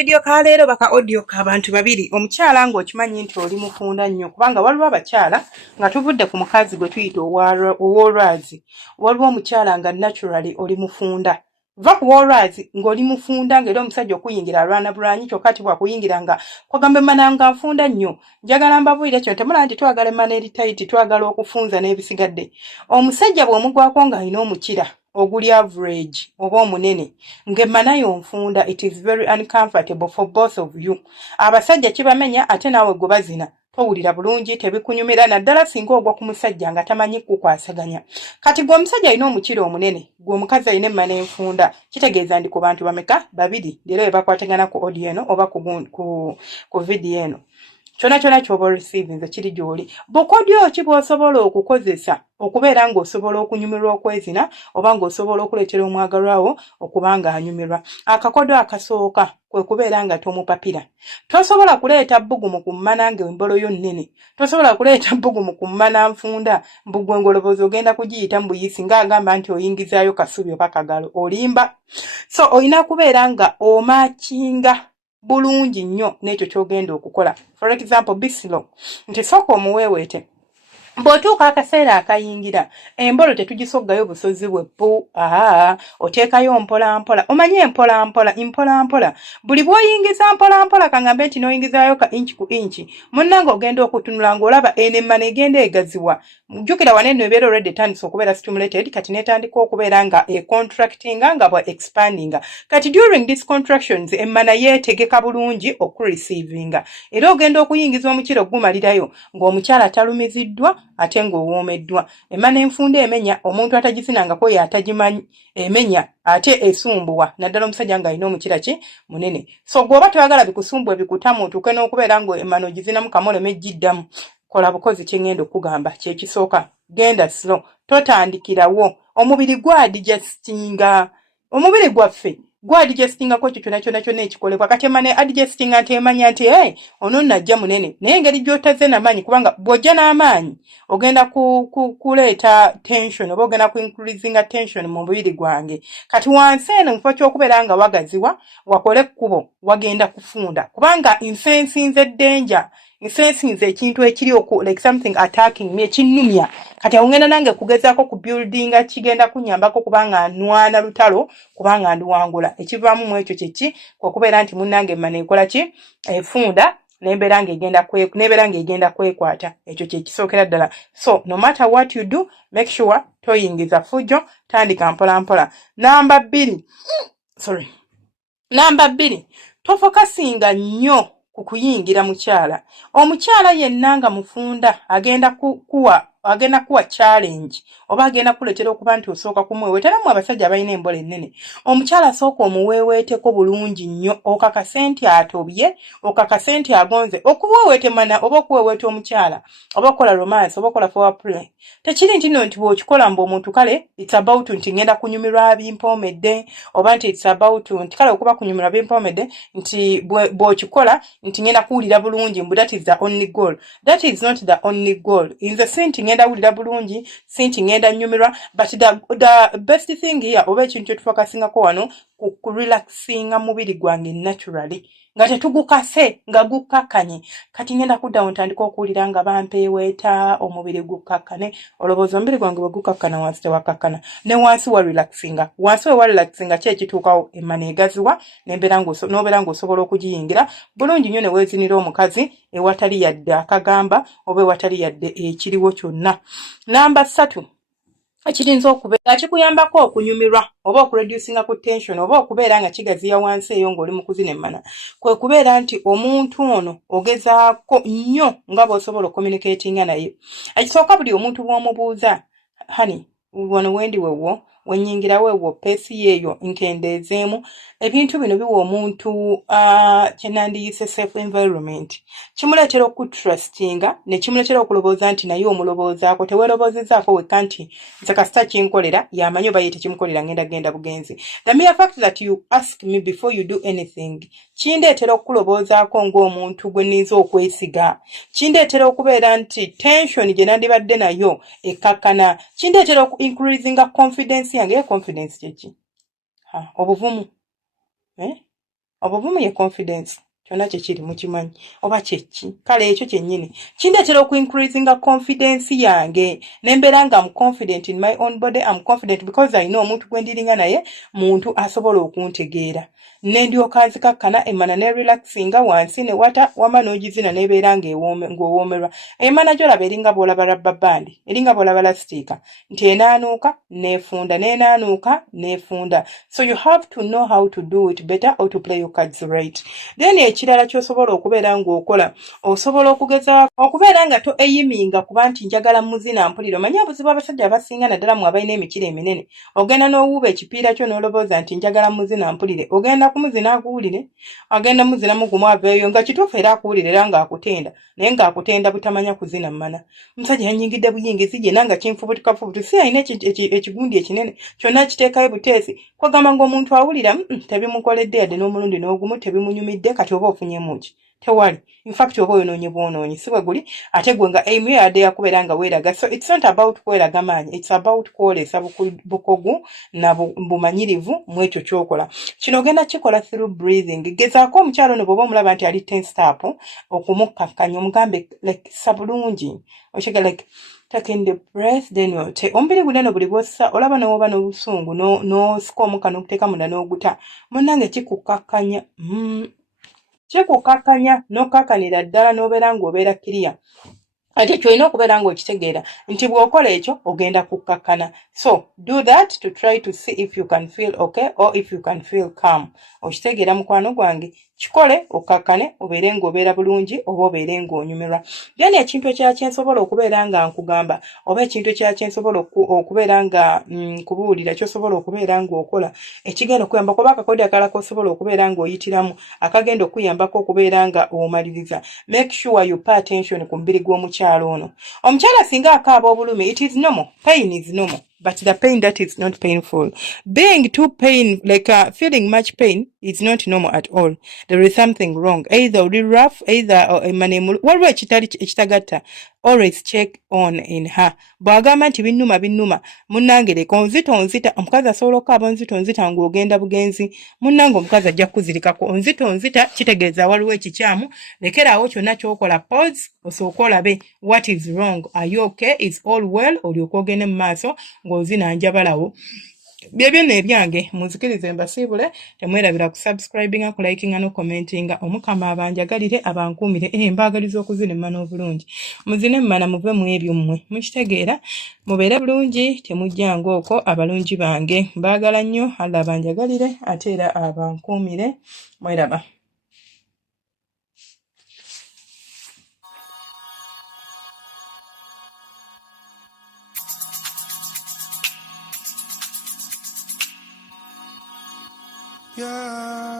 video ka leero baka audio ka bantu babiri omukyala ng'okimanyi nti oli mufunda nnyo kubanga waliwo abakyala nga tuvudde ku mukazi gwe tuyita owoolwazi waliwo omukyala nga naturally oli mufunda va ku woolwazi ng'oli mufunda ng'era omusajja okuyingira alwana bulwanyi kyokka ti bwakuyingira nga kwagamba emmana nga nfunda nnyo njagala mbabuulire kyo temulaba nti twagala emmana eri tayiti twagala okufunza n'ebisigadde omusajja bw'omugwako ng'alina omukira oguli average oba omunene ng'emmana yonfunda it is very uncomfortable for both of you abasajja kibamenya ate naawe gwe bazina towulira bulungi tebikunyumira naddala singa ogwa ku musajja nga tamanyi kukwasaganya kati gwe omusajja alina omukira omunene gwe omukazi alina emmana enfunda kitegeeza ndi ku bantu bameka babiri leero bwe bakwatagana ku audio eno oba ku video eno kyona ky'oba receiving kiri gy'oli bukodyo ki bw'osobola okukozesa okubeera ng'osobola okunyumirwa okwezina oba ng'osobola okuleetera omwagalwawo okuba ng'anyumirwa akakodo akasooka kwe kubeera nga tomupapira tosobola kuleeta bbugumu ku mmana ng'embolo yo nnene tosobola kuleeta bbugumu ku mmana nfunda mbugwe ng'oloboozi ogenda kugiyita mbuyisi ng'agamba nti oyingizaayo kasubi oba kagalo olimba so olina kubeera nga omaakinga bulungi nnyo n'ekyo ky'ogenda okukola for example bisilo nti sooka omuweeweete bw'otuuka akaseera akayingira embolo tetugisoggayo busozi bwe bbu oteekayo mpolampola omanye mpolampola buli bw'oyingiza mpolampola kangambe nti n'oyingizaayo ka inchi ku inchi munnange ogenda okutunula ng'olaba enemmana egenda egaziwa jjukira waneno ebeera already etandise okubeera stimulated kati n'etandika okubeera nga contractinga nga bwa expandinga kati during these contractions emmana yeetegeka bulungi okureceivinga era ogenda okuyingiza omukiro gumalirayo ng'omukyala talumiziddwa ate ng'owoomeddwa emmana enfunda emenya omuntu atagisinangako y'atagimanyi emenya ate esumbuwa naddala omusajja ng'alina omukira ki munene so gw'oba toyagala bikusumbwe bikutamu otuuke n'okubeera ng'emmana ogizinamu kamoleme ejjiddamu kola bukozi kye ngenda okugamba kyekisooka genda slow totandikirawo omubiri gwadigestinga omubiri gwaffe gwadigestingako ekyo kyonna ekikolebwa kati emmana adigestinga nti emanya nti ono najja munene naye engeri gy'otazze n'amaanyi kubanga bw'ojja n'amaanyi ogenda kuleeta tension oba ogenda kuincreasinga tension mu mubiri gwange kati wansi eno mufo ky'okubeera nga wagaziwa wakole ekkubo wagenda kufunda kubanga nsensinze denja nsensinze ekintu ekiri like something attacking me ekinnumya kati awongenda nange kugezaako ku buildinga kigenda kunyambako kubanga nwana lutalo kubanga ndiwangula ekivaamu mu ekyo kyeki okubeera nti munnange emmana ekola ki efunda n'embeera ng'egenda kwekwata ekyo kyekisookera ddala so no matter what you do make sure toyingiza fujjo tandika mpolampola namba 2 tofokasinga nnyo ku kuyingira mukyala omukyala yenna nga mufunda agenda kuwa challenge oba agenda kuleetera okuba nti osooka kumweweeteramu abasajja abalina embola ennene omukyala asooka omuweeweeteko bulungi nnyo okakase nti atobye okakase nti agonze okuweeweeta emmana oba okuweeweeta omukyala oba okukola romance oba okukola foreplay tekiri nti nno nti bw'okikola mbu omuntu kale it's about nti ngenda kunyumirwa bimpoomedde oba nti it's about nti kale okuba kunyumirwa bimpoomedde nti bw'okikola nti ngenda kuwulira bulungi mbu that is the only goal that is not the only goal nze sinti ngenda wulira bulungi sinti ngenda nyumirwa but the best thing here oba ekintu kyetufokasingako wano ku relaxinga mubiri gwange naturally nga tetugukase nga gukkakanye kati ngenda kuddawo ntandika okuwulira nga bampeeweeta omubiri gukkakane olowooza omubiri gwange bwe gukkakana wansi tewakkakkana ne wansi wa relaxinga wansi we wa relaxinga ki ekituukawo emmana egaziwa n'obeera ng'osobola okugiyingira bulungi nnyo ne weezinira omukazi ewatali yadde akagamba oba ewatali yadde ekiriwo kyonna namba 3 ekirinza okubeera kikuyambako okunyumirwa oba okureducinga ku tension oba okubeera nga kigaziya wansi eyo ng'oli mu kuzina emmana kwe kubeera nti omuntu ono ogezaako nnyo nga bw'osobola okommunicatinga naye ekisooka buli omuntu bw'omubuuza hani wano wendi wewo wenyingira wewo peesi yeeyo nkendeezeemu ebintu bino biwa omuntu kyenandiyise safe environment kimuleetera okutrustinga ne kimuleetera okulowooza nti naye omulowoozaako teweerowoozezaako wekka nti nze kasita kinkolera yamanyi oba ye tekimukolera genda bugenzi the mere fact that you ask me before you do anything kindeetera okulowoozaako ng'omuntu gwe nniza okwesiga kindeetera okubeera nti tension gye nandibadde nayo ekkakkana kindeetera increasinga confidence yange confidence kyeki obuvumu obuvumu ye confidence kyonna kyekiri mukimanyi oba kyeki kale ekyo kyennyini kindeetera okuincreasinga confidence yange nembeera nga am confident in my own body, am confident because I know omuntu gwe ndiringa naye muntu asobola okuntegeera nendyoka nzikakkana emmana ne relaxinga wansi ne wata wama n'ogizina nebeera ng'owoomerwa emmana gy'olaba eringa bw'olaba rubber band eringa bw'olaba lasitiika nti enaanuuka neefunda neenaanuuka neefunda so you have to know how to do it better or to play your cards right. Then ekirala ky'osobola okubeera ng'okola osobola okugeza okubeera nga toeyiminga kuba nti njagala muzina mpulira omanyi obuzibu abasajja abasinga naddala mu abalina emikira eminene ogenda n'owuuba ekipiira kyo n'olobooza nti njagala muzina mpulire ogenda kumuzina akuwulire agenda muzinamu gumu aveeyo nga kituufu era akuwulire era ng'akutenda naye ng'akutenda butamanya kuzina mmana omusajja yanyingidde buyingizi gyenna nga kinfubutukafubutu si alina ekigundi ekinene kyonna kiteekayo buteesi kwagamba ng'omuntu awulira tebimukoledde yadde n'omulundi n'ogumu tebimunyumidde kati oba ofunyemu ki tewali in fact oba oyonoonye bwonoonyi si bwe guli ate gwe nga aimu yadde yakubeera nga weeraga so it's not about kweraga maanyi it's about kwolesa bukogu na bumanyirivu mu ekyo ky'okola kino ogenda kikola through breathing gezaako omukyalo ono bw'oba omulaba nti ali tensed up okumukkakkanya omugambe like sabulungi okiga like take in the breath then omubiri guneno buli bwossa olaba n'oba n'obusungu n'osika omukka n'okuteeka munda n'oguta munnange kikukkakkanya kikukkakkanya n'okukakkanira ddala n'obeera ng'obeera kiriya ate kyolina okubeera ng'okitegeera nti bw'okola ekyo ogenda kukkakkana so do that to try to see if you can feel okay or if you can feel calm okitegeera mukwano gwange kikole okkakkane obeere ng'obeera bulungi oba obeere ng'onyumirwa then ekintu ekirala kyensobola okubeera nga nkugamba oba ekintu ekirala kyensobola okubeera nga kubuulira kyosobola okubeera ng'okola ekigenda okuyamba kuba akakodyo akalala kosobola okubeera ng'oyitiramu akagenda okuyambako okubeera nga omaliriza make sure you pay attention ku mubiri gw'omukyalo ono omukyala singa akaaba obulumi it is normal pain is normal but the pain that is not painful being too pain like feeling much pain is not normal at all there is something wrong either uli rough either waliwo ekitagatta always check on in her bw'agamba nti binnuma munnange leka onzita omukazi asobola okukaaba onzita ng'ogenda bugenzi munnange omukazi ajja kukuzirikako onzita kitegeeza waliwo ekikyamu lekeraawo kyonna ky'okola pause osooke olabe what is wrong are you okay is all well olyoke ogende mu maaso ng'ozina njabalawo byebyo nebyange muzikirize mbasiibule temwerabira kusubscribinga kulikinga no commentinga omukama abanjagalire abankuumire mbaagaliza okuzina emmana obulungi muzine emmana muve mu ebyo mmwe mukitegeera mubeere bulungi temujjanga okwo abalungi bange mbaagala nnyo alla abanjagalire ate era abankuumire mweraba. Yeah.